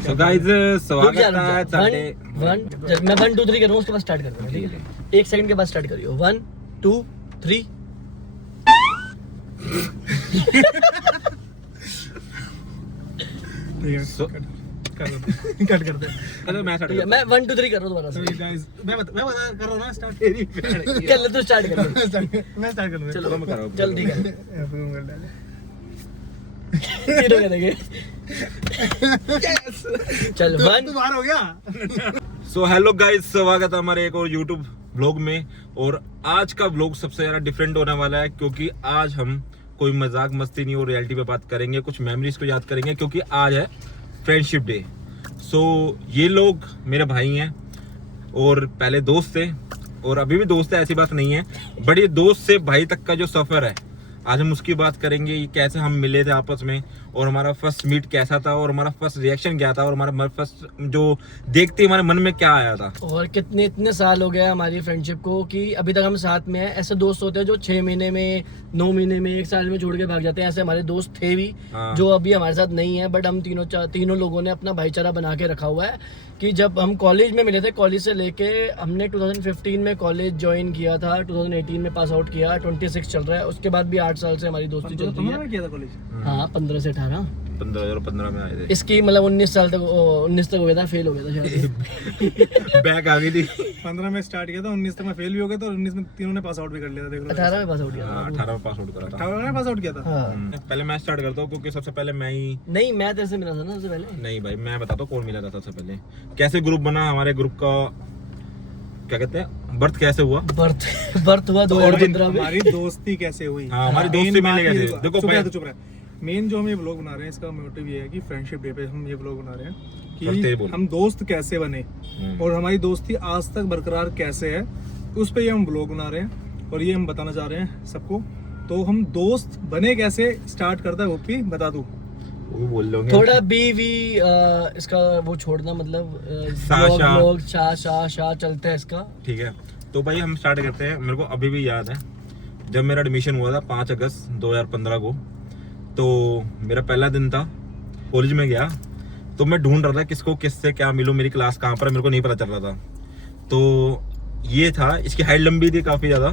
So guys, स्वागत है साढ़े मैं 1 2 3 करूँ उसके बाद स्टार्ट करता हूँ, ठीक है? 1 सेकंड के बाद स्टार्ट करियो। 1 2 3। कट कर दे। चलो मैं स्टार्ट मैं 1 2 3 कर रहा हूँ दोबारा से। गाइस मैं बता कर रहा हूँ ना स्टार्ट। कर ले तू, स्टार्ट कर ले। मैं स्टार्ट कर लूँ। चलो मैं कर रहा हूँ। चल ठीक है। तीनों करेंगे। चल 1 तू बाहर हो गया। सो हेलो गाइस, स्वागत है हमारे एक और यूट्यूब व्लॉग में। और आज का व्लॉग सबसे ज्यादा डिफरेंट होने वाला है, क्योंकि आज हम कोई मजाक मस्ती नहीं और रियलिटी पे बात करेंगे, कुछ मेमोरीज को याद करेंगे, क्योंकि आज है फ्रेंडशिप डे। सो ये लोग मेरे भाई हैं और पहले दोस्त थे और अभी भी दोस्त है, ऐसी बात नहीं है। बड़ी दोस्त से भाई तक का जो सफर है, आज हम उसकी बात करेंगे। ये कैसे हम मिले थे आपस में और हमारा फर्स्ट मीट कैसा था और हमारा फर्स्ट रिएक्शन क्या था और हमारा फर्स्ट जो देखते हमारे मन में क्या आया था। और कितने इतने साल हो गए हमारी फ्रेंडशिप को कि अभी तक हम साथ में हैं। ऐसे दोस्त होते हैं जो 6 महीने में, 9 महीने में, 1 साल में छोड़ के भाग जाते हैं। ऐसे हमारे दोस्त थे भी जो अभी हमारे साथ नहीं है, बट हम तीनों लोगों ने अपना भाईचारा बना के रखा हुआ है। कि जब हम कॉलेज में मिले थे, कॉलेज से लेके हमने 2015 में कॉलेज ज्वाइन किया था, 2018 में पास आउट किया, 26 चल रहा है। उसके बाद भी 8 साल से हमारी दोस्ती चल रही है। किया था कॉलेज। हाँ 15 से 18। 2015 में आए थे। इसकी मतलब 19 साल तक 19 तक हो गया था, फेल हो गया था शायद। बैक आ गई थी। 15 में स्टार्ट किया था, 19 तक में फेल भी हो गया था और 19 में तीनों ने पास आउट भी कर लिया था। देख लो 18 में पास आउट किया था। 18 में पास आउट करा था। 18 में पास आउट किया था। हाँ। पहले मैं स्टार्ट करता हूँ, क्योंकि सबसे पहले मैं ही नहीं, मैं तेरे से मिला था ना सबसे पहले। नहीं भाई, मैं बताता हूँ कौन मिला था सबसे पहले, कैसे ग्रुप बना, हमारे ग्रुप का क्या कहते हैं, बर्थ कैसे हुआ, बर्थ हुआ 2015 में। हमारी दोस्ती कैसे हुई। हाँ, हमारी दोस्ती मिलने कैसे। देखो चुप भाई, रह, चुप रह। मेन जो हम ये व्लॉग बना रहे हैं, इसका मोटिव ये है कि फ्रेंडशिप डे पे हम ये व्लॉग बना रहे हैं कि हम दोस्त कैसे बने और हमारी दोस्ती आज तक बरकरार कैसे है, उस पे ये हम व्लॉग बना रहे हैं और ये हम बताना चाह रहे हैं सबको। तो हम दोस्त बने कैसे, स्टार्ट करता है वो भी बता दूं। वो बोल लोगे थोड़ा बीवी इसका वो छोड़ना, मतलब लोग शाह चलता है इसका। ठीक है, तो भाई हम स्टार्ट करते हैं। मेरे को अभी भी याद है जब मेरा एडमिशन हुआ था 5 अगस्त 2015 को। तो मेरा पहला दिन था, कॉलेज में गया तो मैं ढूंढ रहा था किसको किससे क्या मिलूं, मेरी क्लास कहाँ पर है, मेरे को नहीं पता चल रहा था। तो ये था, इसकी हाइट लंबी थी काफ़ी ज़्यादा,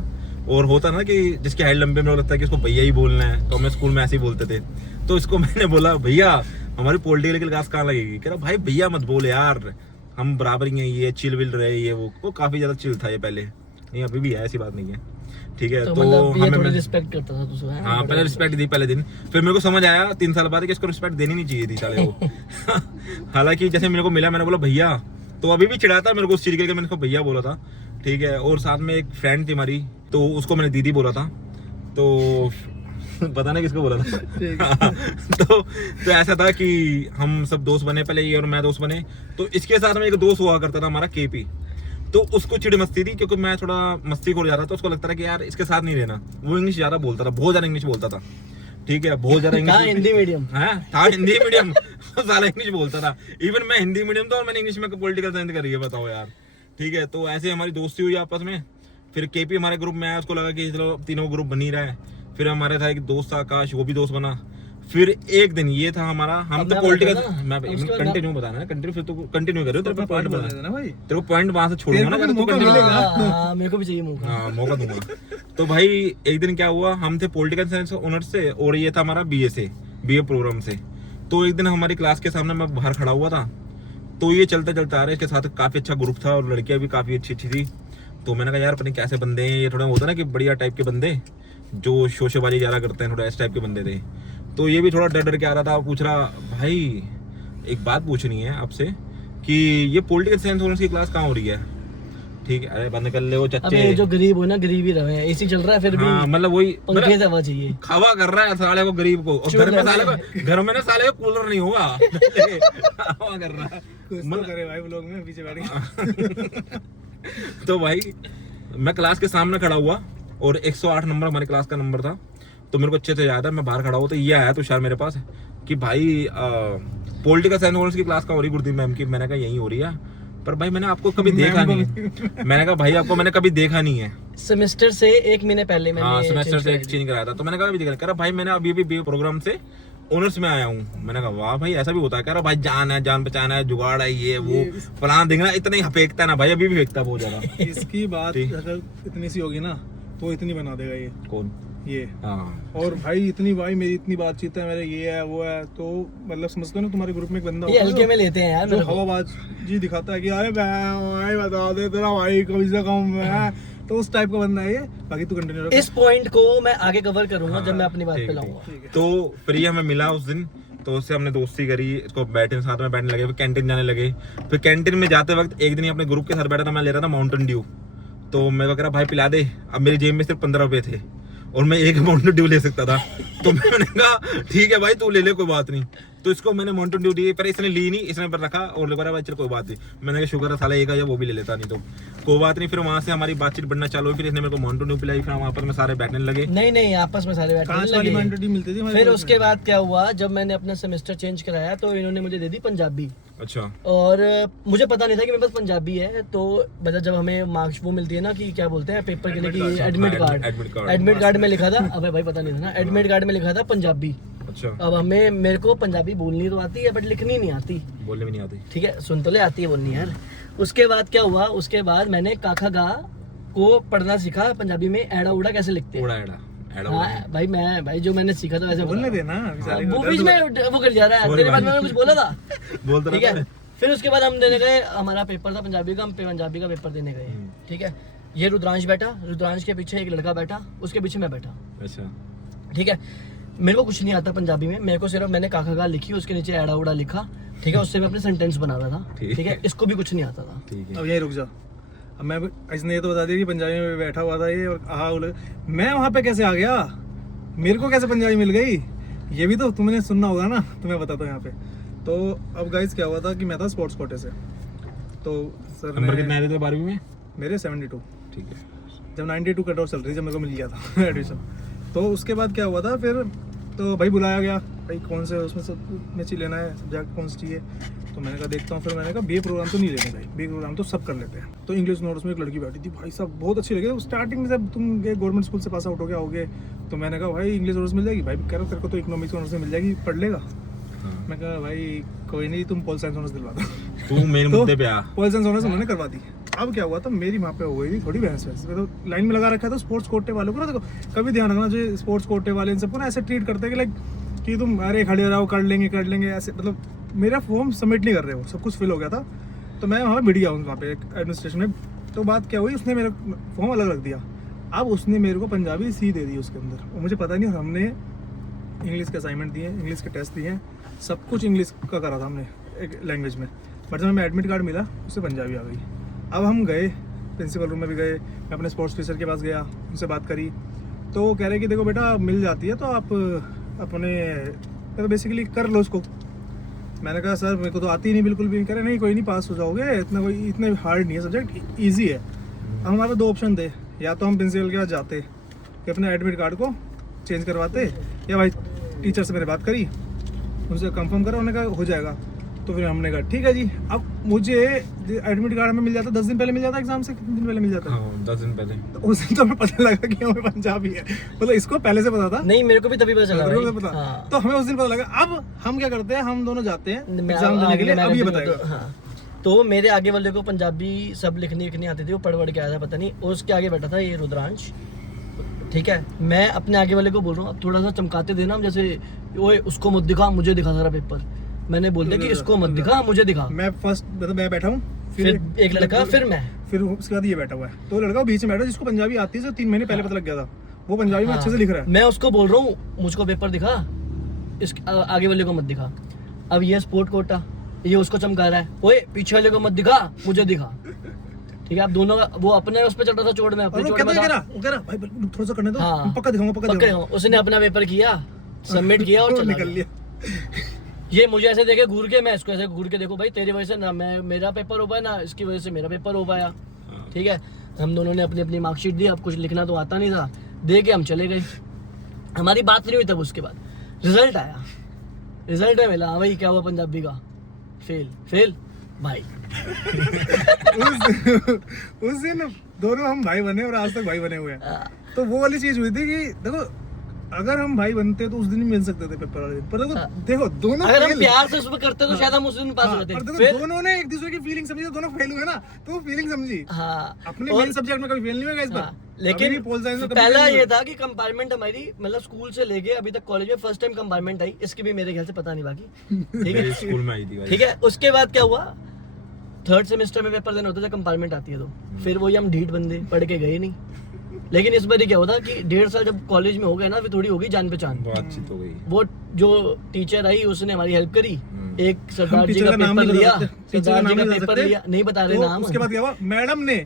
और होता ना कि जिसकी हाइट लंबी में लगता है कि इसको भैया ही बोलना है, तो हमें स्कूल में ऐसे ही बोलते थे। तो इसको मैंने बोला, भैया हमारी पॉलिटिकल की क्लास कहाँ लगेगी? कह रहा भाई भैया मत बोल यार, हम बराबर ही हैं, ये चिल विल रहे, ये वो काफ़ी ज़्यादा चिल था ये पहले, नहीं अभी भी है, ऐसी बात नहीं है। ठीक है, तो मतलब ये थोड़ा हमें रिस्पेक्ट करता था तुझसे। हाँ, पहले रिस्पेक्ट दी पहले दिन, फिर मेरे को समझ आया 3 साल बाद कि इसको रिस्पेक्ट देनी नहीं चाहिए थी साले को। हालांकि जैसे मेरे को मिला, मैंने बोला भैया, तो अभी भी चिढ़ाता मेरे को उस चीज के लिए, मैंने उसको भैया बोला था। ठीक है, और साथ में एक फ्रेंड थी हमारी, तो उसको मैंने दीदी बोला था। तो पता नहीं किसको बोला था। तो ऐसा था कि हम सब दोस्त बने, पहले ये और मैं दोस्त बने। तो इसके साथ में एक दोस्त हुआ करता था हमारा केपी, तो उसको चिड़ मस्ती थी क्योंकि मैं थोड़ा मस्ती खोल जाता था। तो उसको लगता था कि यार इसके साथ नहीं रहना। वो इंग्लिश ज्यादा बोलता था, बहुत ज्यादा इंग्लिश बोलता था। ठीक है, बहुत ज्यादा इंग्लिश। हिंदी मीडियम था हिंदी मीडियम। साला इंग्लिश बोलता था। इवन मैं हिंदी मीडियम था और मैंने इंग्लिश में पॉलिटिकल साइंस करी है, बताओ यार। ठीक है, तो ऐसे हमारी दोस्ती हुई आपस में। फिर केपी हमारे ग्रुप में आया, उसको लगा कि चलो तीनों ग्रुप बन ही रहा है। फिर हमारे था एक दोस्त था आकाश, वो भी दोस्त बना। फिर एक दिन ये था हमारा, हम तो पॉलिटिकल, मैं कंटिन्यू बताना है, कंटिन्यू, फिर तो कंटिन्यू कर रहे हो, तेरे को पॉइंट बताना ना भाई, तेरे को पॉइंट वहां से छोड़ूंगा ना, मेरे को भी चाहिए मौका। हाँ, मौका दूंगा। तो भाई एक दिन क्या हुआ, हम थे पॉलिटिकल साइंस ऑनर्स से और ये था हमारा बीए प्रोग्राम से। तो एक दिन हमारी क्लास के सामने मैं बाहर खड़ा हुआ था, तो ये चलते चलते आ रहे, इसके साथ काफी अच्छा ग्रुप था और लड़कियां भी काफी अच्छी अच्छी थी। तो मैंने कहा यार पता नहीं कैसे बंदे हैं ये, थोड़ा होता ना कि बढ़िया टाइप के बंदे जो शोशेबाजी ज्यादा करते हैं, थोड़ा इस टाइप के बंदे थे। तो ये भी थोड़ा डर डर के आ रहा था, पूछ रहा भाई एक बात पूछनी है आपसे कि ये पॉलिटिकल साइंस ऑनर्स की क्लास कहाँ हो रही है? ठीक है, अरे बंद कर ले वो चच्चे। अबे जो गरीब हो ना, गरीब ही रहे हैं, एसी चल रहा है फिर भी। हाँ, मतलब वही पंखे हवा चाहिए, हवा कर रहा है साले को, गरीब को। और घर में ना साले को कूलर नहीं होगा। हवा कर रहा है, मन करे भाई व्लॉग में पीछे बैठ के। तो भाई मैं क्लास के सामने खड़ा हुआ और 108 नंबर हमारी क्लास का नंबर था। तो मेरे को अच्छे से याद है, मैं बाहर खड़ा हुआ तो ये आया तुषार मेरे पास कि भाई पॉलिटिकल साइंस ऑनर्स की क्लास का हो रही गुरदीप मैम की। मैंने कहा यही हो रही है, पर भाई मैंने आपको कभी देखा नहीं है। मैंने कहा भाई आपको मैंने कभी देखा नहीं है। सेमेस्टर से 1 महीने पहले मैंने सेमेस्टर से चेंज कराया था। तो मैंने कहा अभी देखा, भाई मैंने अभी भी प्रोग्राम से ऑनर्स में आया हूँ। मैंने कहा वाह भाई ऐसा भी होता है, कह रहा भाई जान है, जान पहचान है, जुगाड़ है, ये वो फलान देखना, इतना ही फेंकता है ना भाई, अभी भी फेंकता है बहुत ज्यादा। इसकी बात ठीक। अगर इतनी सी होगी ना तो इतनी बना देगा ये। कौन? ये हाँ और भाई इतनी भाई मेरी इतनी बातचीत है, मेरे ये है वो है, तो मतलब समझते हो ना तुम्हारे ग्रुप में एक बंदा ये होता है हल्के में लेते हैं यार जो मेरे को। हवाबाज जी दिखाता है कि अरे भाई बता दे तेरा भाई कम से कम है, तो उस टाइप का बंदा है ये। बाकी तू कंटिन्यू रख। इस पॉइंट को मैं आगे कवर करूंगा जब मैं हाँ, अपनी बात ठीक पे है, लाऊंगा। ठीक है। तो फिर ये हमें मिला उस दिन, तो उससे हमने दोस्ती करी, इसको बैठे साथ में बैठने लगे, फिर कैंटीन जाने लगे। फिर कैंटीन में जाते वक्त एक दिन ही अपने ग्रुप के साथ बैठा था, मैं ले रहा था माउंटेन ड्यू, तो मेरे को कह रहा भाई पिला दे। अब मेरी जेब में सिर्फ 15 रुपए थे और मैं एक माउंटेन ड्यू ले सकता था, तो मैंने कहा ठीक है भाई तू ले ले कोई बात नहीं। तो इसको मैंने माउंटेन ड्यू दी, पर इसने ली नहीं, इसने पर रखा और लगा भाई चल कोई बात नहीं। मैंने कहा शुगर है साला एक है, वो भी ले लेता, नहीं तो कोई बात नहीं। फिर वहां से हमारी बातचीत बढ़ना चालू हुई, फिर इसने मेरे को माउंटेन ड्यू पिलाई, फिर वहां पर मैं सारे बैठने लगे। नहीं आपस में सारे बैठने कांच वाली लगे। माउंटेन मिलती थी हमारे फिर कॉलेज उसके में। बाद क्या हुआ, जब मैंने अपना सेमेस्टर चेंज कराया तो इन्होंने मुझे दे दी पंजाबी। अच्छा। और मुझे पता नहीं था कि मेरे पास पंजाबी है, तो मतलब जब हमें मार्क्स वो मिलती है ना कि क्या बोलते हैं पेपर के लिए कि एडमिट हाँ, card, admit card. Admit card में लिखा था, अबे भाई पता नहीं था ना, एडमिट कार्ड में लिखा था पंजाबी। अच्छा, अब हमें मेरे को पंजाबी बोलनी तो आती है बट लिखनी नहीं आती। बोलने भी नहीं आती। ठीक है, सुन तो ले आती है, बोलनी यार। उसके बाद क्या हुआ, उसके बाद मैंने काखा गा को पढ़ना सीखा पंजाबी में, एड़ा उड़ा कैसे लिखते हैं। उड़ा एड़ा एड़ा हाँ भाई जो मैंने सीखा था वैसे बोलने बता देना रहा बेचारे हूँ। को वो दर्द बीच हुआ। में वो कर जा रहा है, Sorry तेरे बाद भाई। मैंने कुछ बोला था। बोलते ठीक रहता है, फिर उसके बाद हम देने गए, हमारा पेपर था पंजाबी का, हम पंजाबी का पेपर देने गए। ठीक है, ये रुद्रांश बैठा, रुद्रांश के पीछे एक लड़का बैठा, उसके पीछे मैं बैठा। अच्छा, ठीक है, मेरे को कुछ नहीं आता पंजाबी में, मेरे को सिर्फ मैंने काका गा लिखी, उसके नीचे एड़ा उड़ा लिखा। ठीक है, उससे मैं अपने सेंटेंस बना रहा था। ठीक ठीक है, इसको भी कुछ नहीं आता था। ठीक है। अब यही रुक जा। अब मैं इसने ये तो बता दिया कि पंजाबी में बैठा हुआ था ये, और मैं वहाँ पे कैसे आ गया, मेरे को कैसे पंजाबी मिल गई, ये भी तो तुमने सुनना होगा ना, तुम्हें बताता हूँ यहाँ पे। तो अब गाइस क्या हुआ था कि मैं था स्पोर्ट्स कोटे से, तो सर नंबर कितने आए थे 12वीं में? मेरे 72। ठीक है। जब 92 कट ऑफ चल रही, जब मेरे को मिल गया था एडमिशन। तो उसके बाद क्या हुआ था फिर, तो भाई बुलाया गया, भाई कौन से उसमें सब में चाहिए लेना है, सब्जेक्ट कौन सा चाहिए। तो मैंने कहा देखता हूँ, फिर मैंने कहा बी प्रोग्राम तो नहीं लेने भाई, बी प्रोग्राम तो सब कर लेते हैं। तो इंग्लिश नोट्स में एक लड़की बैठी थी, भाई साहब बहुत अच्छी लगी। स्टार्टिंग में जब तुम गवर्नमेंट स्कूल से पास आउट हो गया होगे, तो मैंने कहा भाई इंग्लिश नोट्स मिल जाएगी, भाई कह रहा तेरे को तो इकोनॉमिक्स ऑनर्स में मिल जाएगी, पढ़ लेगा। मैं कहा भाई कोई नहीं, तुम पॉल साइंस ऑनर्स दिलवा दो। तू मेन मुद्दे पे आ। पॉल साइंस ऑनर्स उन्होंने करवा दी। अब क्या हुआ था, मेरी वहाँ पे हो गई थी थोड़ी बहस वहस। तो लाइन में लगा रखा था स्पोर्ट्स कोटे वालों को ना, देखो कभी ध्यान रखना, जो स्पोर्ट्स कोटे वाले इन सबको ना ऐसे ट्रीट करते हैं कि लाइक कि तुम अरे खड़े रहो, कर लेंगे ऐसे, मतलब मेरा फॉर्म सबमिट नहीं कर रहे हो, सब कुछ फिल हो गया था। तो मैं वहाँ मिट गया हूँ वहाँ पे एडमिनिस्ट्रेशन में। तो बात क्या हुई, उसने मेरा फॉर्म अलग रख दिया। अब उसने मेरे को पंजाबी सी दे दी उसके अंदर, और मुझे पता नहीं, हमने इंग्लिश के असाइनमेंट दिए, इंग्लिश के टेस्ट दिए, सब कुछ इंग्लिश का करा था हमने एक लैंग्वेज में। बट जब हमें एडमिट कार्ड मिला उससे पंजाबी आ गई। अब हम गए प्रिंसिपल रूम में भी गए, मैं अपने स्पोर्ट्स टीचर के पास गया, उनसे बात करी। तो वो कह रहे कि देखो बेटा मिल जाती है तो आप अपने तो बेसिकली कर लो उसको। मैंने कहा सर मेरे को तो आती ही नहीं बिल्कुल भी। कह रहे नहीं कोई नहीं, पास हो जाओगे, इतने हार्ड नहीं है सब्जेक्ट, ईजी है। अब हमारे पास दो ऑप्शन थे, या तो हम प्रिंसिपल के पास जाते कि अपने एडमिट कार्ड को चेंज करवाते, या भाई टीचर से मैंने बात करी, उनसे कंफर्म करा, उन्होंने कहा हो जाएगा। तो फिर हमने कहा ठीक है जी। अब मुझे एडमिट कार्ड में मिल जाता 10 दिन पहले मिल जाता, एग्जाम से कितने दिन पहले मिल जाता। हाँ 10 दिन पहले। तो उस दिन तो हमें पता लगा कि हमें पंजाबी है, मतलब इसको पहले से पता था। नहीं मेरे को भी तभी पता चला मेरे को भाई। भी पता। हाँ। तो हमें उस दिन पता लगा। अब हम क्या करते हैं, हम दोनों जाते हैं मैं एग्जाम देने के लिए। मैं अब ये continue बताएगा। तो, हाँ। तो मेरे आगे वाले को पंजाबी सब लिखनी आती थी, वो पढ़ के आया था पता नहीं, उसके आगे बैठा था ये रुद्रांश। ठीक है, मैं अपने आगे वाले को बोल रहा हूँ अब थोड़ा सा चमकाते देना, हम जैसे ओए उसको मत दिखा, मुझे दिखा सारा पेपर। मैंने बोल दिया कि इसको मत दिखा, मुझे दिखा। मैं फर्स्ट मतलब मैं बैठा हूँ, फिर एक लड़का, फिर मैं, फिर उसके बाद ये बैठा हुआ है। तो लड़का बीच में बैठा जिसको पंजाबी आती है, 3 महीने पहले पता लग गया था, वो पंजाबी में अच्छे से लिख रहा है। मैं उसको बोल रहा हूँ मुझको पेपर दिखा, इस आगे वाले को मत दिखा। अब ये स्पोर्ट कोटा, ये उसको चमका रहा है, ओए पीछे वाले को मत दिखा, मुझे दिखा। ठीक है, अब दोनों वो अपने उस पे चल रहा था चोट में, अपनी और वो चोट में कह था। रहा भाई थोड़ा सा करने दो, हाँ। मैं पक्का दिखाऊंगा, पक्का दिखाऊंगा। उसने अपना पेपर किया, सबमिट किया और तो चला निकल गया। लिया। ये मुझे ऐसे देखे घूर के, मैं इसको ऐसे घूर के, देखो भाई तेरी वजह से ना मैं मेरा पेपर हो पाया, ना इसकी वजह से मेरा पेपर हो पाया। ठीक है, हम दोनों ने अपनी अपनी मार्कशीट दी। अब कुछ लिखना तो आता नहीं था, दे के हम चले गए। हमारी बात नहीं हुई तब। उसके बाद रिजल्ट आया, रिजल्ट में मिला हाँ भाई क्या हुआ पंजाबी का, फेल भाई। उस दिन दोनों हम भाई बने और आज तक भाई बने हुए हैं। तो वो वाली चीज हुई थी कि देखो अगर हम भाई बनते तो उस दिन ही मिल सकते थे पेपर वाले दिन, पर देखो दोनों अगर हम fail। प्यार से उसमें करते तो शायद हम उस दिन पास हाँ, होते। पर देखो फिर दोनों ने एक दूसरे की फीलिंग समझी, दोनों फेल हुए ना, तो वो फीलिंग समझी। हाँ, अपने और- मेन सब्जेक्ट में कभी फेल नहीं हुआ इस बार। हाँ, लेकिन पोल साइंस में कभी पहला fail नहीं ये हुए। था कि कंपार्टमेंट हमारी मतलब स्कूल से लेके अभी तक कॉलेज में फर्स्ट टाइम कंपार्टमेंट आई, इसकी भी मेरे ख्याल से पता नहीं बाकी, ठीक मेरे है। स्कूल में आई थी भाई। ठीक है, उसके बाद क्या हुआ, थर्ड सेमेस्टर में पेपर देना होता है जब कंपार्टमेंट आती है तो फिर वही हम ढीठ बंदे पढ़ के गए नहीं। लेकिन इस बार क्या होता कि 1.5 साल जब कॉलेज में हो गए ना, फिर थोड़ी होगी जान पहचान। बातचीत हो गई। वो जो टीचर आई उसने हमारी हेल्प करी, एक सरदार जी टीचर का का नाम पेपर नहीं लिया, बता सकते, टीचर का सरदार जी नाम का नहीं बता पेपर सकते। लिया, नहीं बता रहे तो नाम। उसके बाद क्या हुआ, मैडम ने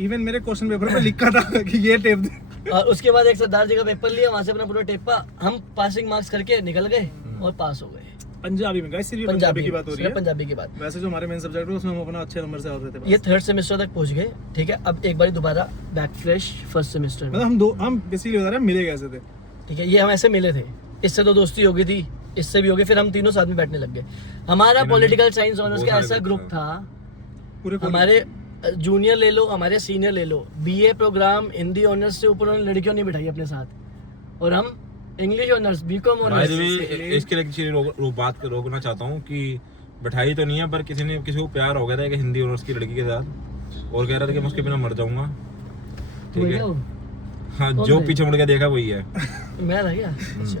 इवन मेरे क्वेश्चन पेपर पे लिखा था कि ये टेप दे। और उसके बाद एक सरदार जी का पेपर लिया, वहां से अपना पूरा टेपा, हम पासिंग मार्क्स करके निकल गए और पास हो गए। पंजाबी में गाइस, सिर्फ पंजाबी की बात हो रही है। पंजाबी की बात। वैसे जो हमारे मेन सब्जेक्ट है उसमें हम अपना अच्छे नंबर से आ रहे थे बस। ये थर्ड सेमेस्टर तक पहुंच गए, ठीक है। अब एक बार दोबारा बैक फ्रेश फर्स्ट सेमेस्टर में, मतलब हम बेसिकली बता रहे हैं मिले कैसे थे। ठीक है। ये हम ऐसे मिले थे, इससे तो दोस्ती हो गई थी, इससे भी हो गई, फिर हम तीनों साथ में बैठने लग गए। हमारा पॉलिटिकल साइंस ऑनर्स का ऐसा ग्रुप था, पूरे हमारे जूनियर ले लो, हमारे सीनियर ले लो, बीए प्रोग्राम हिंदी ऑनर्स से ऊपर उन्होंने लड़कियों नहीं बिठाई अपने साथ, और हम इंग्लिश ऑनर्स बीकॉम भाई ऑनर्स। इसके लिए किसी बात रोकना चाहता हूँ कि बैठाई तो नहीं है, पर किसी को प्यार हो गया था एक हिंदी ऑनर्स की लड़की के साथ, और कह रहा था कि मैं उसके बिना मर जाऊंगा। ठीक है, हाँ, कौन जो थे? पीछे मुड़ के देखा वही है। मैं था क्या?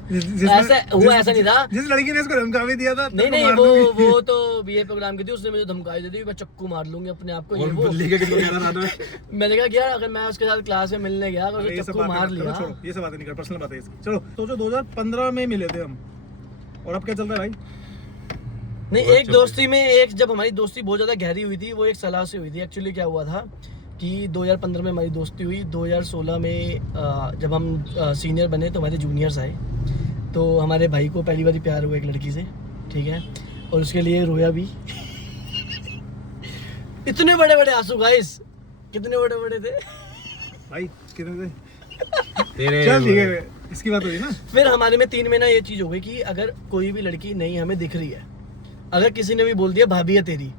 जिसने- ऐसा हुआ, ऐसा नहीं था। जिस लड़की ने इसको धमका भी दिया था, नहीं तुमको नहीं, मार दूंगी। वो तो बीए प्रोग्राम की थी, उसने मुझे धमकाई दी थी, मैं चक्कू मार लूंगी अपने आप को, ये और वो। बल्ली का कितना कह रहा था मैंने कहा कि यार अगर मैं उसके साथ क्लास में मिलने गया अगर अरे उसे ये सब चक्कू बातें मार मत करो, लिया। छोड़ो, ये सब बातें नहीं कर, पर्सनल बातें इसकी। चलो तो जो 2015 में मिले थे हम, और अब क्या चल रहा है भाई? नहीं, बहुत एक दोस्ती में एक जब हमारी दोस्ती बहुत ज्यादा गहरी हुई थी, वो एक सलाह से हुई थी। एक्चुअली क्या हुआ था कि 2015 में हमारी दोस्ती हुई, 2016 में जब हम सीनियर बने तो हमारे जूनियर्स आए, तो हमारे भाई को पहली बार प्यार हुआ एक लड़की से, ठीक है, और उसके लिए रोया भी। इतने बड़े बड़े आंसू गाइस, कितने बड़े बड़े थे। भाई कितने थे? तेरे। चल ठीक है, इसकी बात हुई ना। फिर हमारे में 3 महीना ये चीज हो गई कि अगर कोई भी लड़की नहीं हमें दिख रही है, अगर किसी ने भी बोल दिया भाभी है तेरी,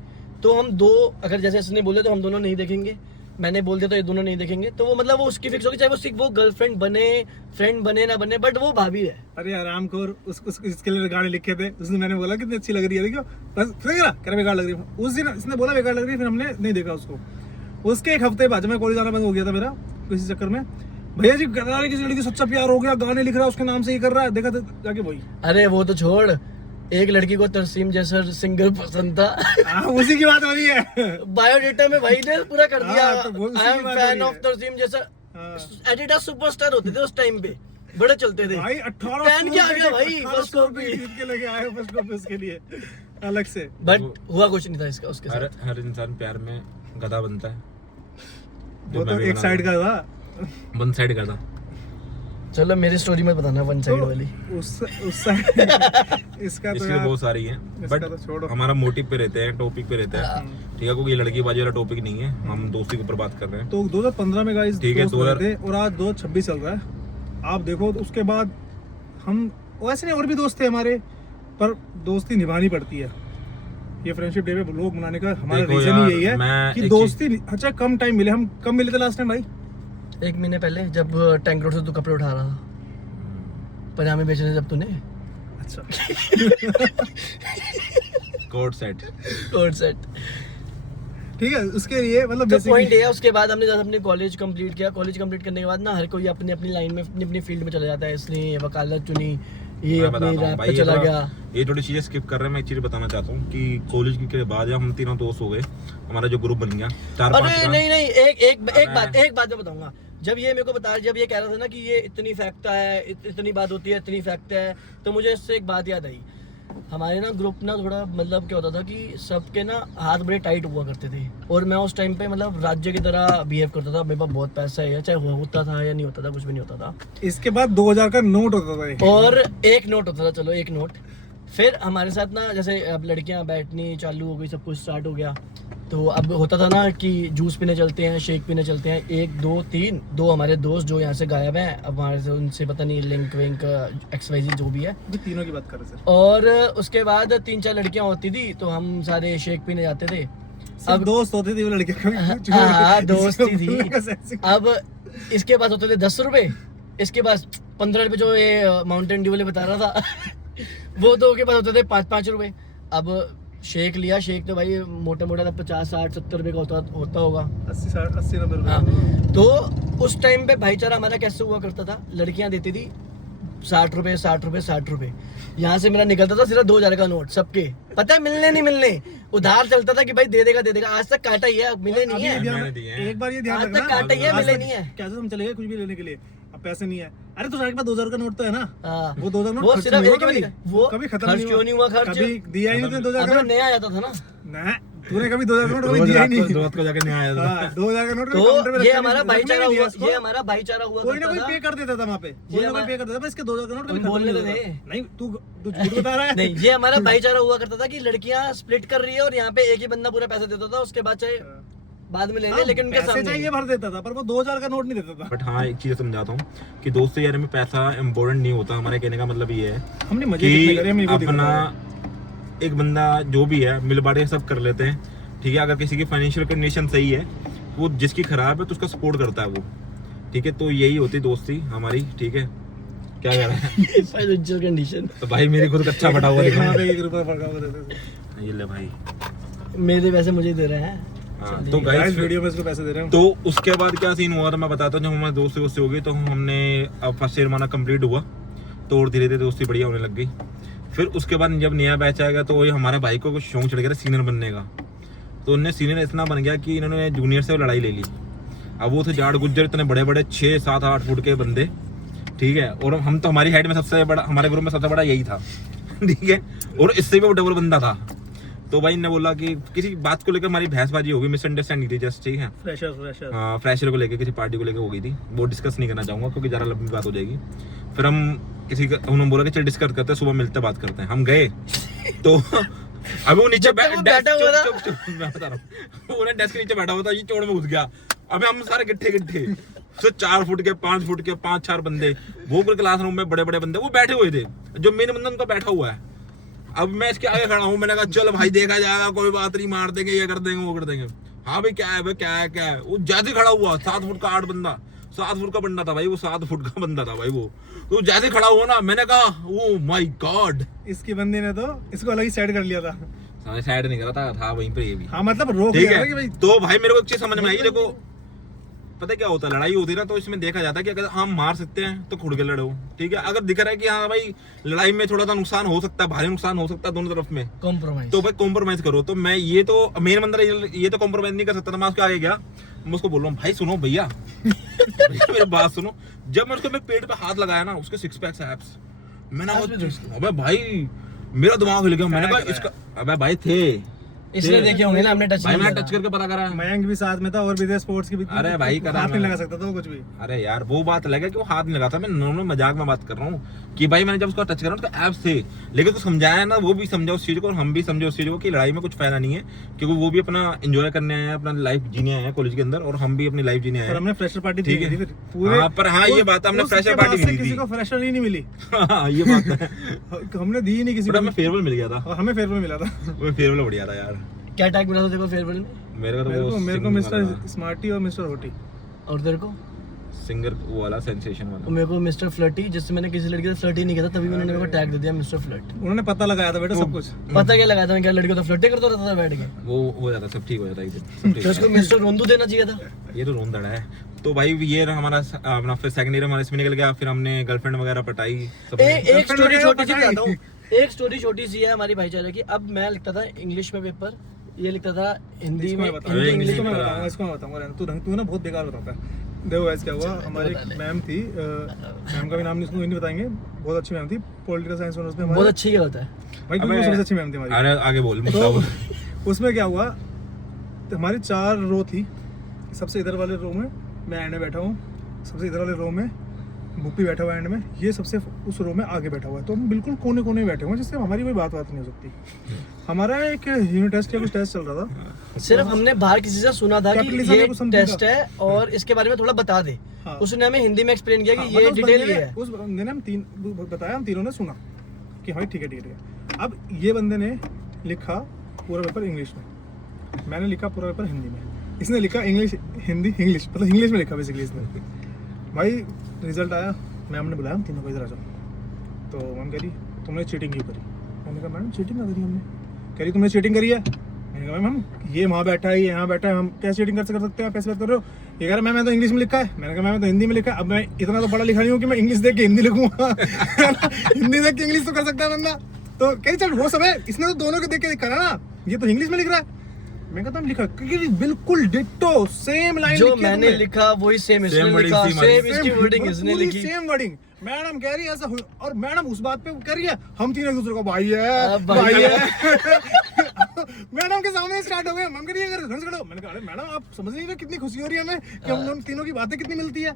तो हम दो, अगर जैसे इसने बोले तो हम दोनों नहीं देखेंगे, मैंने बोल दिया तो ये दोनों नहीं देखेंगे, तो वो मतलब वो उसकी फिक्स होगी, चाहे वो गर्लफ्रेंड बने, फ्रेंड बने ना बने, बट वो भाभी है। अरे आराम खोर, इसके लिए गाने लिखे थे उसने, मैंने बोला कितनी अच्छी लग रही है, देखो बस फिर कह रहा बेकार लग रही है। उस दिन इसने बोला बेकार लग रही है, फिर हमने नहीं देखा उसको। उसके एक हफ्ते बाद जब मैं कॉलेज जाना बंद हो गया था मेरा किसी चक्कर में, भैया जी कह रहा है किसी लड़की से सच्चा प्यार हो गया, गाने लिख रहा है उसके नाम से, ये कर रहा है, देखा तो जाके वही। अरे वो तो छोड़, एक लड़की को तरसीम जैसा सिंगर पसंद था। उसी की बात हो रही है। बायोडेटा में भाई ने पूरा कर दिया, हाँ, तो वो उसी आई की एम बात हो फैन रही ऑफ है। तरसीम जैसा। हाँ। एडिडास सुपरस्टार होते थे उस टाइम पे, बड़े चलते थे भाई 18 पहन के आ गया भाई फर्स्ट कॉपी। के लगे आए फर्स्ट कॉपी उसके लिए अलग से। बट हुआ कुछ नहीं था इसका उसके हर साथ। हर इंसान प्यार में गधा बनता है। वो तो एक साइड का था, वन साइड का था। चलो मेरी स्टोरी में बताना वन साइड वाली। उस साइड इसका तो इसके यार बहुत सारी हैं, इसका बट तो छोड़ो। हमारा मोटिव पे रहते हैं, टॉपिक पे रहते हैं। ठीक है, क्योंकि ये लड़की बाजी वाला टॉपिक नहीं है, हम दोस्ती के ऊपर बात कर रहे हैं। तो 2015 में गाइस ठीक है, दोस्त बने थे, और आज 2026 चल रहा है। आप देखो तो उसके बाद हम वैसे नहीं, और भी दोस्त थे हमारे, पर दोस्ती निभानी पड़ती है। ये फ्रेंडशिप डे पे व्लॉग बनाने का हमारा देखो रीजन यार, ही यही है मैं कि एक दोस्ती अच्छा कम टाइम मिले। हम कब मिले थे लास्ट टाइम भाई? 1 महीने पहले जब टैंक रोड से तू कपड़े उठा रहा था, पजामे बेचने जब तूने अच्छा कोट सेट। Coat set. ठीक है, उसके लिए मतलब तो basically- पॉइंट ये है, उसके बाद हमने जब अपने कॉलेज कंप्लीट किया, कॉलेज कंप्लीट करने के बाद ना हर कोई अपनी अपनी लाइन में अपनी अपनी फील्ड में चला जाता है। इसने वकालत चुनी, ये मैं अपनी बताता हूँ रैप भाई, पे चला गया। ये थोड़ी चीजें स्किप कर रहे हैं। मैं एक चीज बताना चाहता हूँ कि कॉलेज के बाद जब हम तीनों दोस्त हो गए, हमारा जो ग्रुप बन गया 4-5 अरे का। नहीं नहीं, एक अरे। बात मैं बताऊंगा। जब ये मेरे को बता, जब ये कह रहा था ना कि ये इतनी फेंकता है, इतनी बात होती है, इतनी फेंकता है, तो मुझे इससे एक बात याद आई। हमारे ना ग्रुप ना थोड़ा मतलब क्या होता था कि सबके ना हाथ बड़े टाइट हुआ करते थे, और मैं उस टाइम पे मतलब राज्य की तरह बिहेव करता था। मेरे पास बहुत पैसा है, चाहे होता था या नहीं होता था, कुछ भी नहीं होता था। इसके बाद 2000 का नोट होता था एक। और एक नोट होता था, चलो एक नोट। फिर हमारे साथ ना जैसे अब लड़कियां बैठनी चालू हो गई, सब कुछ स्टार्ट हो गया, तो अब होता था ना कि जूस पीने चलते हैं, शेक पीने चलते हैं, 1 2 3 दो हमारे दोस्त जो यहाँ से गायब हैं, अब हमारे से उनसे पता नहीं लिंक विंक XYZ जो भी है। अभी तीनों की बात कर रहे सर। और उसके बाद 3-4 लड़कियां होती थी, तो हम सारे शेक पीने जाते थे। अब दोस्त होती थी वो लड़के हाँ दोस्त ही थी। अब इसके पास होते थे 10 रुपए, इसके पास 15 रुपए जो ये माउंटेन ड्यू वाले बता रहा था वो तो के पास होते थे 5-5 रुपए। अब शेक लिया, शेक तो भाई मोटा मोटा 50-60-70 रुपए का होता होगा, 80-90 रुपए। हाँ। तो उस टाइम पे भाईचारा हमारा कैसे हुआ करता था, लड़कियां देती थी 60 रुपए 60 रुपए 60 रुपए, यहाँ से मेरा निकलता था सिर्फ 2000 का नोट सबके, पता है मिलने नहीं मिलने, उधार चलता था कि भाई दे देगा। आज तक काटा ही है, मिले नहीं है। एक बार ये ध्यान आज रखना, तक काटा ही है, मिले नहीं है। कैसे हम चले गए कुछ भी लेने के लिए, अब पैसे नहीं है, अरे तो सारे पास 2000 का नोट तो है ना, हाँ। वो 2000 नोट वो खर्च सिर्फ नहीं हुआ एक ही कभी, वो कभी खत्म खर्च क्यों नहीं हुआ, खर्च कभी दिया ही नहीं तूने 2000 का अबे नोट, नया आता था ना। तूने कभी 2000 का नोट कभी दिया ही नहीं, रात को जाके नहीं आया था। हाँ, 2000 का नोट कभी काउंटर तो पे ये रखा हमारा नहीं, भाईचारा रखने हुआ, नहीं दिया ये हमारा भाईचारा हुआ इसको। कोई ना करता कोई था। पे कर देता था वहाँ पे, कोई ना कोई पे कर देता था, इसके 2000 का नोट कभी खत्म बोलने नहीं तो होता दे। था। नहीं तू झूठ बता रहा है। नहीं, ये हमारा भाईचारा हुआ करता था कि लड़कियां स्प्लिट कर रही है और यहाँ पे एक ही बंदा पूरा पैसा देता था, उसके बाद चाहे बाद में ले ले, लेकिन उनके पैसे सामने चाहिए भर देता था, पर वो 2000 का नोट नहीं देता था। बट हाँ एक चीज समझाता हूँ कि दोस्तों यार में पैसा इम्पोर्टेंट नहीं होता। हमारे कहने का मतलब ये है हमने मजे कितने करे, हम ये कि भी अपना दिखा एक बंदा जो भी है मिल बांट के सब कर लेते हैं, ठीक है। अगर किसी की फाइनेंशियल कंडीशन सही है, वो जिसकी खराब है तो उसका सपोर्ट करता है वो, ठीक है। तो यही होती दोस्ती हमारी, ठीक है। क्या कर रहा है फाइनेंशियल कंडीशन तो भाई मेरे खुद अच्छा बटा हुआ देखना दिखा, पे 1 रुपया फर्क हुआ देते थे। ये ले भाई। मेरे पैसे मुझे दे रहे हैं। हाँ, तो गाइस गाइस वीडियो में इसको पैसे दे रहे हैं। तो उसके बाद क्या सीन हुआ था मैं बताता हूँ। जब हमारे दोस्ती हो गई तो हमने अब फर्स्ट ईयर हमारा कंप्लीट हुआ, तो और धीरे धीरे दोस्ती बढ़िया होने लग गई। फिर उसके बाद जब नया बैच आएगा तो वही हमारे भाई को कुछ शौक चढ़ गया सीनियर बनने का, तो उनने सीनियर इतना बन गया कि इन्होंने जूनियर से लड़ाई ले ली। अब वो थे जाड़ गुज्जर, इतने बड़े बड़े 6-7-8 फुट के बंदे, ठीक है। और हम तो हमारी हाइट में सबसे बड़ा, हमारे ग्रुप में सबसे बड़ा यही था, ठीक है। और इससे भी वो डबल बंदा था। तो भाई ने बोला कि किसी बात को लेकर हमारी बहसबाजी हो गई, मिसअंडरस्टैंडिंग थी जस्ट, ठीक है। फ्रेशर को लेकर, किसी पार्टी को लेकर हो गई थी, वो डिस्कस नहीं करना चाहूंगा क्योंकि ज़्यादा लंबी बात हो जाएगी। फिर हम उन्होंने बोला कि चल डिस्कस करते हैं, सुबह मिलते बात करते हैं। हम गए तो अभी वो नीचे बैठा हुआ था, मैं बता रहा हूँ, वो डेस्क के नीचे बैठा हुआ था, ये चौड़ में घुस गया। अबे हम सारे गड्ढे तो 4 फुट के 5 फुट के 5-4 बंदे, वो क्लासरूम में बड़े बड़े बंदे वो बैठे हुए थे, जो मेन बंदा उनका बैठा हुआ है। अब मैं इसके आगे खड़ा हूँ, मैंने कहा चल भाई देखा जाएगा, कोई बात नहीं, मार देंगे, ये कर देंगे, वो कर देंगे। हाँ भाई क्या है भाई, क्या है। वो जैसे खड़ा हुआ 7 फुट का 8 बंदा, 7 फुट का बंदा था भाई, वो 7 फुट का बंदा था भाई वो। तो जैसे खड़ा हुआ ना, मैंने कहा ओ माय गॉड, इसकी बंदे ने तो इसको अलग ही साइड कर लिया था। साइड नहीं करा था वहीं पे ये भी। हाँ मतलब रोक ठीक लिया है था कि भाई। तो भाई मेरे को एक चीज समझ में आई, देखो पता क्या होता है, लड़ाई होती है ना, तो इसमें देखा जाता है कि अगर हम मार सकते हैं तो खुद के लड़ो, ठीक है। अगर दिख रहा है कि हाँ भाई लड़ाई में थोड़ा सा नुकसान हो सकता है, भारी नुकसान हो सकता है दोनों तरफ में, कॉम्प्रोमाइज, तो भाई कॉम्प्रोमाइज करो। तो मैं ये तो मेन बंदा ये तो कॉम्प्रोमाइज नहीं कर सकता था। मैं उसके आगे गया, मैं उसको बोल रहा हूँ भाई सुनो भैया मेरी बात सुनो। जब मैं उसको मेरे पेट पे हाथ लगाया ना, उसके 6 पैक्स एब्स, मैंने अबे भाई मेरा दिमाग हिल गया। मैंने कहा इसका, अबे भाई थे इसलिए देखे होंगे ना हमने टच, भाई मैंने टच करके पता करा। मयंक भी साथ में था और भी थे स्पोर्ट्स की भी। अरे भाई करा, हाथ नहीं लगा सकता था वो कुछ भी। अरे यार वो बात लगा कि वो हाथ नहीं लगा था, मैं नॉर्मल मजाक में बात कर रहा हूँ कि भाई मैंने जब उसको टच करा तो एब्स थे। लेकिन तो समझाया ना, वो भी समझा उस चीज को और हम भी समझे उस चीज को कि लड़ाई में कुछ फायदा नहीं है, क्योंकि वो भी अपना एंजॉय करने आए हैं, अपना लाइफ जीने आए हैं कॉलेज के अंदर, और हम भी अपनी लाइफ जीने आए पर हैं। हमने फ्रेशर पार्टी ठीक दी है। थी फिर पूरे। हाँ, पर हाँ ये बात हमने फ्रेशर पार्टी दी किसी थी। को फ्रेशर ही नहीं मिली। हाँ ये बात है, हमने दी ही नहीं किसी बट को, हमें फेयरवेल मिल गया था। और हमें फेयरवेल मिला था। वो फेयरवेल बढ़िया था यार। क्या टैग मिला था देखो फेयरवेल में? मेरे को मेरे को मिस्टर स्मार्टी और मिस्टर होटी। और तेरे को? सिंगर वो वाला सेंसेशन वाला। मेरे को मिस्टर फ्लर्टी, जिससे मैंने किसी लड़की से फ्लर्ट ही नहीं किया था, तभी उन्होंने मेरे को टैग दे दिया मिस्टर फ्लर्ट। उन्होंने पता लगाया था बेटा सब कुछ। पता क्या लगाया था मैं, क्या लड़कियों तो फ्लर्टे करता रहता था बैठ के। वो हो जाता, सब ठीक हो जाता एक दिन, सब ठीक तो उसको मिस्टर रोंदू देना चाहिए था। ये तो रोंदड़ा है। तो भाई ये रहा हमारा अपना, फिर सेकंड ईयर हमारा इसमें निकल गया। फिर हमने गर्लफ्रेंड वगैरह पटाई सब। एक स्टोरी छोटी सी बताता हूँ, एक स्टोरी छोटी सी है हमारी भाईचारे की। अब मैं लिखता था इंग्लिश में पेपर, ये लिखता था हिंदी में। इंग्लिश में बताऊंगा, इसको मैं बताऊंगा। तू ना बहुत बेकार बताता है। देखो गाइस क्या हुआ, हमारी एक मैम थी, मैम का भी नाम नहीं बताएंगे, बहुत अच्छी मैम थी, पॉलिटिकल साइंस ऑनर्स में। बहुत अच्छी क्या होता है भाई, क्योंकि सबसे अच्छी मैम थी हमारी। अरे आगे बोल। तो उसमें क्या हुआ, तो हमारी 4 रो थी। सबसे इधर वाले रो में मैं एंड में बैठा हूँ, सबसे इधर वाले रो में भूपी बैठा हुआ है एंड में, ये सबसे उस रो में आगे बैठा हुआ है। तो हम बिल्कुल कोने कोने में बैठे हुए हैं, जिससे हमारी कोई बात नहीं हो सकती। हमारा एक यूनिट टेस्ट या कुछ टेस्ट चल रहा था, सिर्फ हमने बाहर किसी से सुना था कि Capitalism ये या कुछ something टेस्ट है और इसके बारे में थोड़ा बता दे। हाँ। उसने हमें हिंदी में एक्सप्लेन किया कि हाँ, ये मतलब डिटेल बंदे ये ने- है। उस बंदे ने हम 3 बताया, हम तीनों ने सुना कि हाँ ठीक है। अब ये बंदे ने लिखा पूरा पेपर इंग्लिश में, मैंने लिखा पूरा पेपर हिंदी में। इसने लिखा इंग्लिश हिंदी इंग्लिश, मतलब इंग्लिश में लिखा बेसिकली इसने। भाई रिजल्ट आया, मैम ने बुलाया हम तीनों को इधर आ जाओ। तो मैम कह रही तुमने चीटिंग क्यों करी? मैंने कहा मैडम चीटिंग ना करी हमने। कह रही तुमने चीटिंग करी है? मैंने कहा मैम ये वहाँ बैठा है, ये यहाँ बैठा है, हम कैसे चीटिंग कर सकते हैं, आप कैसे बात कर रहे हो? ये कह रहा मैम मैं तो इंग्लिश में लिखा है। मैंने कहा मैम तो हिंदी में लिखा है। अब मैं इतना तो पढ़ा लिखा नहीं हूँ कि मैं इंग्लिश देख के हिंदी लिखूंगा। हिंदी देख के इंग्लिश तो कर सकता है बंदा। तो कह रही चल वो सब है, इसने तो दोनों को देख के करा ना, ये तो इंग्लिश में लिख रहा है। मैं कहता हूँ लिखा क्योंकि बिल्कुल डिट्टो सेम लाइन जो मैंने लिखा वही सेम इसने लिखा, सेम इसकी वर्डिंग इसने लिखी, सेम वर्डिंग। मैडम कह रही है ऐसा और मैडम उस बात पे कह रही है हम तीनों एक दूसरे को भाई है भाई है। मैडम के सामने स्टार्ट हो गए। मैम कह रही है अगर खड़ो। मैंने कहा अरे मैडम आप समझ नहीं रहे कितनी खुशी हो रही है हमें कि हम दोनों तीनों की बातें कितनी मिलती है।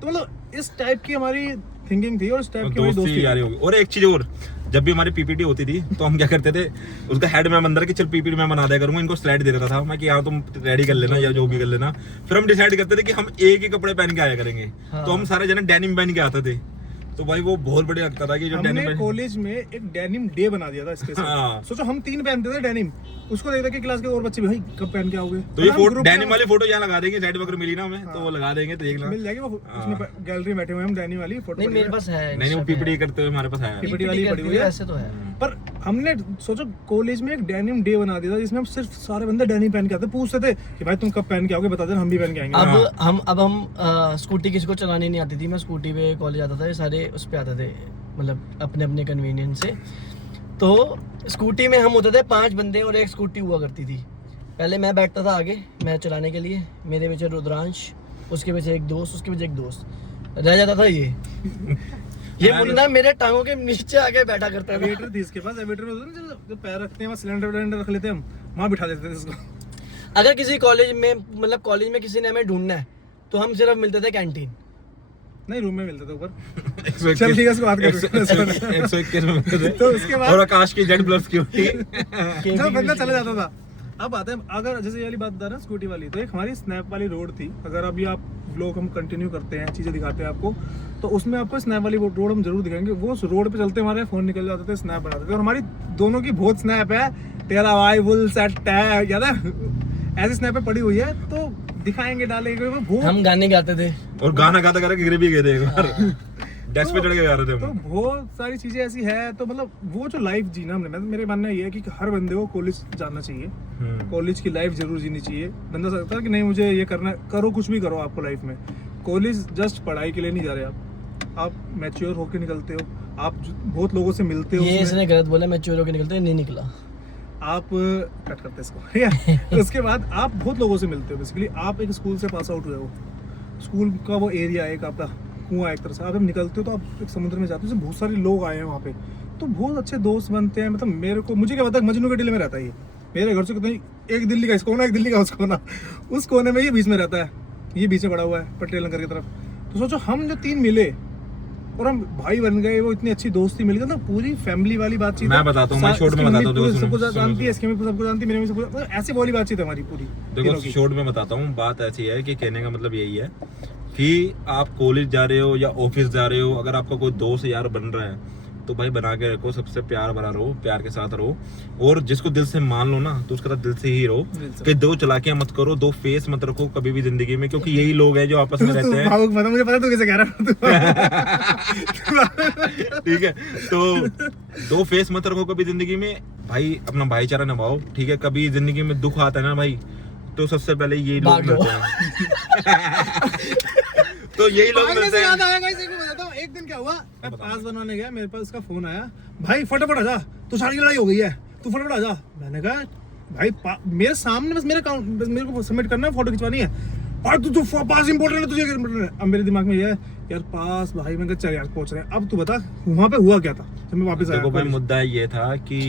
तो मतलब इस टाइप की हमारी थिंकिंग थी और इस टाइप की हमारी दोस्ती यारी होगी। और एक चीज और, जब भी हमारी पीपीटी होती थी तो हम क्या करते थे, उसका हेड मैम अंदर कि चल पीपीटी मैं बना दिया करूंगा, इनको स्लाइड दे देता था मैं कि हाँ तुम रेडी कर लेना या जो भी कर लेना। फिर हम डिसाइड करते थे कि हम एक ही कपड़े पहन के आया करेंगे। तो हम सारे जने डेनिम पहन के आते थे। तो भाई वो बहुत बढ़िया लगता था कि जो हमने कॉलेज में एक डेनिम डे बना दिया था इसके साथ। सोचो हम 3 पहनते थे डेनिम, उसको देखते कि क्लास के और बच्चे भाई कब पहन के आओगे। तो ये फोटो डेनिम वाली फोटो यहाँ लगा देंगे, साइड वगैरह मिली ना हमें तो वो लगा देंगे, तो देख मिल जाएगी वो उसमें गैलरी में बैठे हुए हम डेनिम वाली फोटो। नहीं मेरे पास है, नहीं वो पीपीटी करते हुए हमारे पास है, पीपीटी वाली पड़ी हुई है ऐसे तो है। पर हमने सोचो कॉलेज में एक डेनिम डे बना दिया था जिसमें हम सिर्फ सारे बंदे डेनिम पहन के आते, पूछते थे कि भाई तुम कब पहन के आओगे, बता देना हम भी पहन के आएंगे। अब हम स्कूटी किसी को चलानी नहीं आती थी, मैं स्कूटी पे कॉलेज आता था, ये सारे उस पे आते थे मतलब अपने अपने कन्वीनियंस से। तो स्कूटी में हम होते थे 5 बंदे और एक स्कूटी हुआ करती थी। पहले मैं बैठता था आगे मैं चलाने के लिए, मेरे पीछे रुद्रांश, उसके पीछे एक दोस्त, उसके पीछे एक दोस्त रह जाता था। ये मुन्ना मेरे टांगों के नीचे आके बैठा करता था। एविएटर थी इसके पास, एविएटर में जो पैर रखते हैं वहाँ सिलेंडर रख लेते हैं हम, वहाँ बिठा देते थे इसको। अगर किसी कॉलेज में मतलब कॉलेज में किसी ने हमें ढूंढना है तो हम सिर्फ मिलते थे कैंटीन, नहीं रूम में मिलते थे ऊपर। चल ठीक है इसको बात कर 121 में मिलते थे। तो उसके बाद और आकाश की जेड प्लस की होती जो बंदा चला जाता था। अब आते हैं अगर जैसे ये वाली बात बता रहे हैं स्कूटी वाली, तो एक हमारी स्नैप वाली रोड थी। अगर अभी आप व्लॉग हम कंटिन्यू करते हैं, चीजें दिखाते हैं आपको, तो उसमें आपको स्नैप वाली रोड हम जरूर दिखाएंगे। वो उस रोड पे चलते हमारे फोन निकल जाते थे, स्नैप बनाते थे और हमारी दोनों की बहुत स्नैप है। तेरा भाई फुल सेट है, याद है ऐसी स्नैप पे पड़ी हुई है, तो दिखाएंगे डालेंगे। हम गाने गाते थे और गाना गाते गाते गिर भी गए थे एक बार, डेस्क पे चढ़ के गा रहे थे तो बहुत सारी चीजें ऐसी है। तो मतलब वो जो लाइफ जीना हमने, मेरे मानना ये है कि हर बंदे को कॉलेज जाना चाहिए, कॉलेज की लाइफ जरूर जीनी चाहिए। बंदा सकता है कि नहीं मुझे ये करना, करो कुछ भी करो आपको लाइफ में। कॉलेज जस्ट पढ़ाई के लिए नहीं जा रहे आप मैच्योर होकर निकलते हो, आप बहुत लोगों से मिलते हो। ये इसने गलत बोला, मैच्योर होकर निकलते नहीं निकला, आप कट करते इसको, ठीक है। उसके बाद आप बहुत लोगों से मिलते हो। बेसिकली आप एक स्कूल से पास आउट हुए हो, स्कूल का वो एरिया एक आपका कुआं एक तरह से, आप जब निकलते हो तो आप एक समुद्र में जाते हो, बहुत सारे लोग आए हैं वहाँ पे, तो बहुत अच्छे दोस्त बनते हैं। मतलब मुझे क्या पता मजनू के टीले में रहता है ये, मेरे घर से कितनी एक दिल्ली का इस कोना, एक दिल्ली का उस कोना, उस कोने में ये बीच में रहता है, ये बीच में पड़ा हुआ है पटेल नगर की तरफ। तो सोचो हम जो 3 मिले और हम भाई बन गए, वो इतनी अच्छी दोस्ती मिल गई ना, पूरी फैमिली वाली बातचीत। मैं बताता हूँ, मैं शॉर्ट में बताता हूँ, सबको जानती है, इसके में सबको जानती है, मेरे में सबको, ऐसी वाली बातचीत है हमारी पूरी। देखो शॉर्ट में बताता हूँ, बात ऐसी है कि कहने का मतलब यही है कि आप कॉलेज जा रहे हो या ऑफिस जा रहे हो, अगर आपका कोई दोस्त यार बन रहा है तो भाई बना के रखो, सबसे प्यार भरा रहो, प्यार के साथ रहो, और जिसको दिल से मान लो ना तो उसका दिल से ही रहो, कि 2 चालाकियां मत करो, 2 फेस मत रखो कभी भी जिंदगी में, क्योंकि यही लोग हैं जो आपस में रहते हैं। मुझे पता तू कैसे कह रहा है। ठीक है, तो 2 फेस मत रखो कभी जिंदगी में भाई, अपना भाईचारा निभाओ, ठीक है। कभी जिंदगी में दुख आता है ना भाई, तो सबसे पहले यही लोग मिलते हैं। तो यही लोग मिलते हैं। एक दिन क्या हुआ, मैं पास बनाने गया, मेरे पास उसका फोन आया, भाई फटाफट आ जा, तू सारी लड़ाई हो गई है, तू फटाफट आ जा। मैंने कहा भाई मेरे सामने बस मेरे को सबमिट करना है, फोटो खिंचवानी है, और तू पास इंपॉर्टेंट है तुझे। अब मेरे दिमाग में ये है यार पास भाई, मैं चल यार पहुंच रहे हैं। अब तू बता वहां पे हुआ क्या था जब मैं वापस आया। देखो भाई मुद्दा ये था कि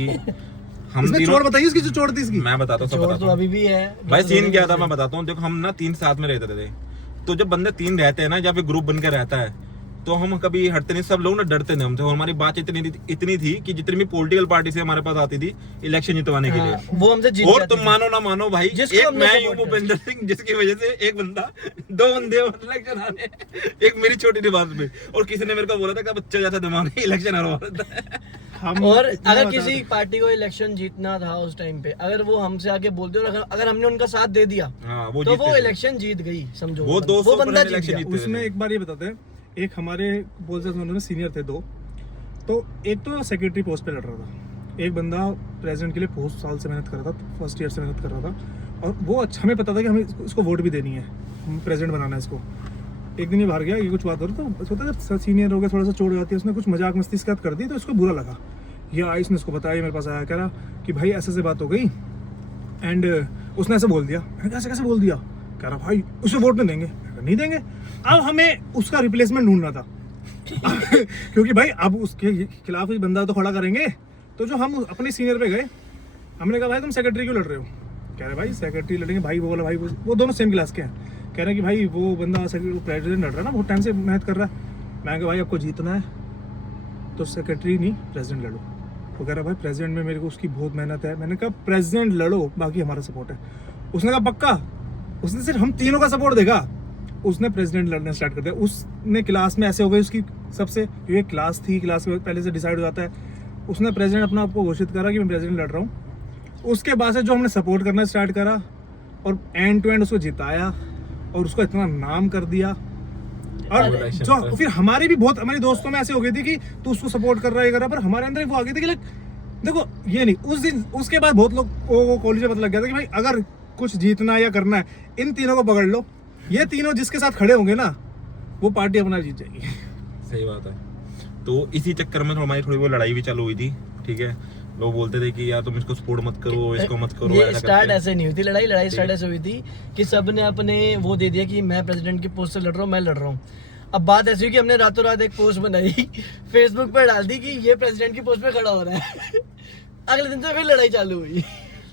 हम इसमें चोट बताइए, इसकी जो चोट थी इसकी मैं बताता हूँ, सब बताता हूँ। अभी भी है भाई, सीन क्या था मैं बताता हूँ। देखो हम ना 3 साथ में रहते थे, तो जब बंदे 3 रहते हैं ना, या फिर ग्रुप बनकर रहता है, तो हम कभी हटते नहीं, सब लोग ना डरते थे हमसे। और हमारी बात इतनी थी कि जितनी भी पॉलिटिकल पार्टी से हमारे पास आती थी इलेक्शन जितवाने के लिए, वो हमसे जीत और तुम मानो ना मानो भाई, एक मैं हूँ भूपेंद्र सिंह, जिसकी वजह से एक बंदा 2 बंदे इलेक्शन आने, एक मेरी छोटी दिमाग में, और किसी ने मेरे को बोला था कि बच्चा जैसा दिमाग इलेक्शन हरवा रहा था। और अगर किसी पार्टी को इलेक्शन जीतना था उस टाइम पे, अगर वो हमसे आगे बोलते और अगर हमने उनका साथ दे दिया, तो वो इलेक्शन जीत गई, समझो वो 200 बंदा जीत इलेक्शन गया। जीते। उसमें एक बार ये बताते हैं, एक हमारे बोल सकते उन्होंने सीनियर थे 2, तो एक तो सेक्रेटरी पोस्ट पे लड़ रहा था, एक बंदा प्रेसिडेंट के लिए बहुत साल से मेहनत कर रहा था, फर्स्ट ईयर से मेहनत कर रहा था, और वो अच्छा हमें पता था कि हमें इसको वोट भी देनी है, हम प्रेसिडेंट बनाना है इसको। एक दिन ये बाहर गया, ये कुछ बात हो रही, तो सोचा जब सीनियर हो गया थोड़ा सा चोट जाती है, उसने कुछ मजाक मस्ती से कर दी, तो इसको बुरा लगा। ये आई, इसने उसको बताया, मेरे पास आया, कह रहा कि भाई ऐसे बात हो गई, एंड उसने ऐसे बोल दिया। मैंने ऐसे कैसे बोल दिया? कह रहा भाई उसे वोट नहीं देंगे। नहीं देंगे। अब हमें उसका रिप्लेसमेंट ढूंढना था क्योंकि भाई अब उसके खिलाफ ही बंदा तो खड़ा करेंगे। तो जो हम अपने सीनियर पे गए, हमने कहा भाई तुम सेक्रेटरी क्यों लड़ रहे हो? कह रहे भाई सेक्रेटरी लड़ेंगे। भाई वो बोला भाई वो दोनों सेम क्लास के हैं। कह रहे हैं कि भाई वो बंदा प्रेसिडेंट लड़ रहा है ना, बहुत टाइम से मेहनत कर रहा है। मैं कहा भाई आपको जीतना है तो सेक्रेटरी नहीं प्रेसिडेंट लड़ो। वो कह रहा भाई प्रेसिडेंट में मेरे को उसकी बहुत मेहनत है। मैंने कहा प्रेसिडेंट लड़ो, बाकी हमारा सपोर्ट है। उसने कहा पक्का? उसने सिर्फ हम तीनों का सपोर्ट देगा। उसने प्रेसिडेंट लड़ना स्टार्ट कर दिया। उसने क्लास में ऐसे हो गई उसकी सबसे, ये क्लास थी, क्लास में पहले से डिसाइड हो जाता है। उसने प्रेसिडेंट अपना आपको घोषित करा कि मैं प्रेसिडेंट लड़ रहा हूँ। उसके बाद से जो हमने सपोर्ट करना स्टार्ट करा और एंड टू एंड उसको जिताया और उसको इतना नाम कर दिया। और जो फिर हमारी भी बहुत, हमारे दोस्तों में ऐसे हो गई थी कि तू उसको सपोर्ट कर रहा है, ये कर रहा है, पर हमारे अंदर वो आ गई थी कि देखो ये नहीं। उस दिन उसके बाद बहुत लोग को कॉलेज में पता लग गया था कि भाई अगर कुछ जीतना या करना है, इन तीनों को पकड़ लो। ये तीनों जिसके साथ खड़े होंगे ना, वो पार्टी अपना जीत जाएगी। सही बात है। तो इसी चक्कर में हमारी थोड़ी बहुत लड़ाई भी चालू हुई थी। ठीक है, लोग बोलते थे कि यार तुम इसको सपोर्ट मत करो, इसको मत करो। ये स्टार्ट ऐसे नहीं हुई थी लड़ाई स्टार्ट ऐसे हुई थी कि सब ने अपने वो दे दिया कि मैं प्रेसिडेंट की पोस्ट से लड़ रहा हूँ, मैं लड़ रहा हूँ। अब बात ऐसी हुई कि हमने रातों रात एक पोस्ट बनाई, फेसबुक पे डाल दी कि ये प्रेसिडेंट की पोस्ट पे खड़ा हो रहा है। अगले दिन से फिर लड़ाई चालू हुई।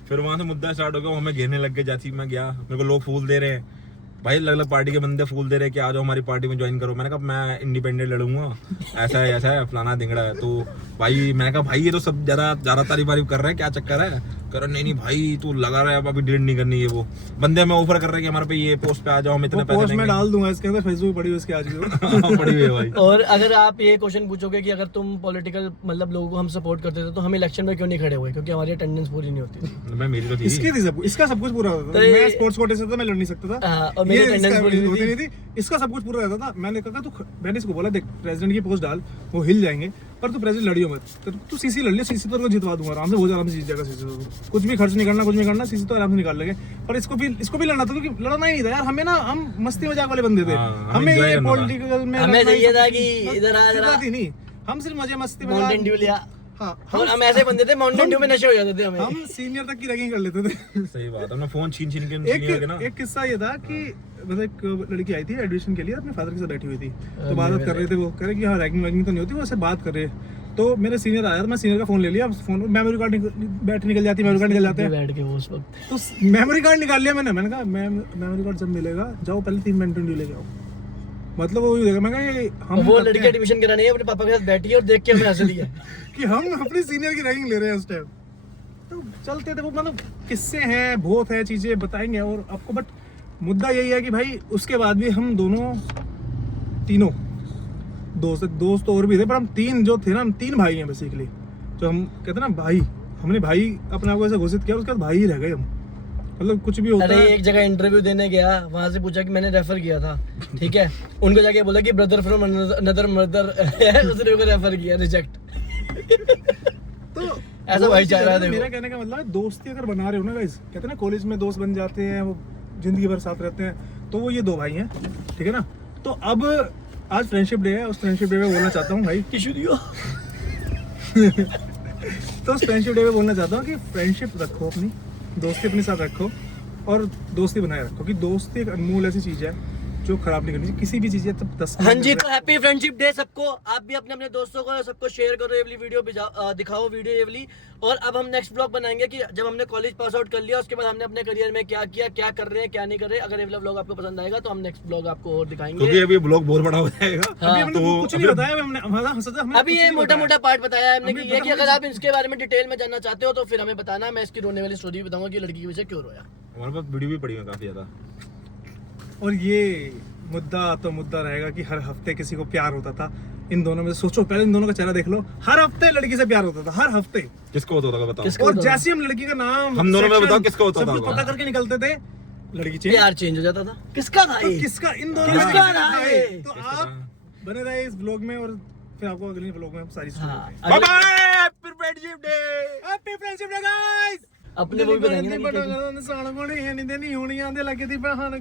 फिर वहां से मुद्दा स्टार्ट हो गया, हमें घेरने लग गए। जाती मैं गया, मेरे को लोग फूल दे रहे हैं भाई, अलग अलग पार्टी के बंदे फूल दे रहे हैं कि आ जाओ हमारी पार्टी में ज्वाइन करो। मैंने कहा मैं इंडिपेंडेंट लड़ूंगा, ऐसा है फलाना धिंगड़ा है। तो भाई मैंने कहा भाई ये तो सब ज्यादा तारीफ कर रहा है, क्या चक्कर है? कर नहीं भाई तू लगा रहा है, अभी डिलीट नहीं करनी है। वो बंदे हमें ऑफर कर रहे हैं कि हमारे पे ये पोस्ट पे आ जाओ, हम इतने पैसे पोस्ट में डाल दूंगा इसके अंदर, फेसबुक पड़ी हुई इसकी आज भी पड़ी हुई है भाई। और अगर आप ये क्वेश्चन पूछोगे कि अगर तुम पॉलिटिकल मतलब लोगों को हम सपोर्ट करते थे तो हम इलेक्शन में क्यों नहीं खड़े हुए? क्योंकि हमारी अटेंडेंस पूरी नहीं होती थी। मैं मेरी तो थी, इसकी थी सब, इसका सब कुछ पूरा होता था। मैं स्पोर्ट्स कोटे से था, मैं लड़ नहीं सकता था और मेरी अटेंडेंस पूरी होती नहीं थी। इसका सब कुछ पूरा रहता था। मैंने कहा तू, मैंने इसको बोला देख प्रेसिडेंट की पोस्ट डाल, वो हिल जाएंगे, पर तू प्रेसिडेंट लड़ियो मत। तो तू सीसी लड़ ले, सीसी तो जितवा दूंगा आराम से, बहुत आराम से जीत जाएगा सीसी तो। कुछ भी खर्च नहीं करना, कुछ नहीं करना, सीसी तो आराम से निकाल लेंगे। पर इसको भी लड़ना था, क्योंकि लड़ना ही नहीं था यार। हमें ना, हम मस्ती मजाक वाले बंदे थे। हमें ये पॉलिटिकल में हमें चाहिए था कि इधर आ नहीं, हम सिर्फ मजे मस्ती में माउंटेन ड्यू लिया। हाँ, हम ऐसे बंदे थे, माउंटेन ड्यू में नशे हो जाते थे हमें। हम सीनियर तक की रैगिंग कर लेते थे। सही बात। हमने फोन छीन के ना। एक किस्सा ये था कि मतलब एक लड़की आई थी एडमिशन के लिए, अपने फादर के साथ बैठी हुई थी, तो बात कर रहे थे। वो कह रहे कि हाँ रैगिंग वैगिंग तो नहीं होती, वो ऐसे बात कर रहे। तो मेरे सीनियर आया, मैं सीनियर का फोन ले लिया। फोन मेमोरी कार्ड बैटरी निकल जाती है, मेमोरी कार्ड निकल जाते हैं बैठ के वो उस वक्त। तो मेमोरी कार्ड निकाल लिया मैंने कहा मेमोरी कार्ड जब मिलेगा जाओ पहले 3 माउंटेन ड्यू लेके आओ। मतलब वो देखा, मैं कहा हम वो लड़की एडमिशन करानी है, अपने पापा के साथ बैठी है और देख के हमें हंस लिया कि हम अपने सीनियर की रैगिंग ले रहे हैं उस टाइम। तो चलते थे वो, मतलब किस्से हैं, बहुत है, चीजें बताएंगे और आपको। बट मुद्दा यही है कि भाई उसके बाद भी हम तीनों दोस्त और भी थे, पर हम 3 जो थे ना, हम 3 भाई हैं बेसिकली। जो हम कहते हैं ना भाई, हमने भाई अपने आप को ऐसे घोषित किया, उसके बाद भाई ही रह गए हम। मतलब कुछ भी होता है। एक जगह इंटरव्यू देने गया, वहां से पूछा कि मैंने रेफर किया था, ठीक है। उनको जाके बोला कि ब्रदर फ्रॉम अनदर मदर, उसने उनको रेफर किया, रिजेक्ट। तो ऐसा भाईचारा है। मेरा कहने का मतलब है, दोस्ती अगर बना रहे हो ना गाइस, कहते हैं ना कॉलेज में दोस्त बन जाते हैं, वो जिंदगी भर साथ रहते हैं। तो वो ये 2 भाई हैं, ठीक है ना। तो अब आज फ्रेंडशिप डे है, उस फ्रेंडशिप डे में बोलना चाहता हूँ भाई टिश्यू दियो। तो उस फ्रेंडशिप डे में बोलना चाहता हूँ कि फ्रेंडशिप रखो, अपनी दोस्ती अपने साथ रखो और दोस्ती बनाए रखो। कि दोस्ती एक अनमोल ऐसी चीज है जो खराब नहीं करनी चाहिए किसी भी चीज है। तब 10 हाँ जी, तो हैप्पी फ्रेंडशिप डे सबको। आप भी अपने दोस्तों को सबको शेयर करो, ये वाली वीडियो दिखाओ वीडियो ये वाली। और अब हम नेक्स्ट ब्लॉग बनाएंगे कि जब हमने कॉलेज पास आउट कर लिया, उसके बाद हमने अपने करियर में क्या किया, क्या कर रहे हैं, क्या नहीं कर रहे। अगर ये वाला ब्लॉग आपको पसंद आएगा तो हम नेक्स्ट ब्लॉग आपको और दिखाएंगे, क्योंकि अभी ब्लॉग बहुत बड़ा हो जाएगा। अभी हमने कुछ नहीं बताया, हमने अभी ये मोटा पार्ट बताया हमने कि ये कि अगर आप इसके बारे में डिटेल में जानना चाहते हो तो फिर हमें बताना। मैं इसकी रोने वाली स्टोरी बताऊंगा कि लड़की की वजह से क्यों रोया। हमारे पास वीडियो भी पड़ी है काफी ज्यादा। और ये मुद्दा रहेगा कि हर हफ्ते किसी को प्यार होता था इन दोनों में। सोचो पहले इन दोनों का चेहरा देख लो, हर हफ्ते लड़की से प्यार होता था, हर हफ्ते। किसको होता था बताओ? और जैसे हम लड़की का नाम, हम दोनों में बताओ किसको होता था? सब कुछ पता करके निकलते थे, लड़की प्यार चेंज हो जाता था। किसका था ये? किसका? इन दोनों किसका में था ये? तो आप बने रहे इस ब्लॉग में और फिर आपको अगले ब्लॉग में हम सारी हाँ, सुनाते bye bye, happy friendship day, happy friendship day guys. अपने वो भी बताएंगे ना कि बड़ा साण कोणी है नहीं देनी होनी आंदे लगे दी बहान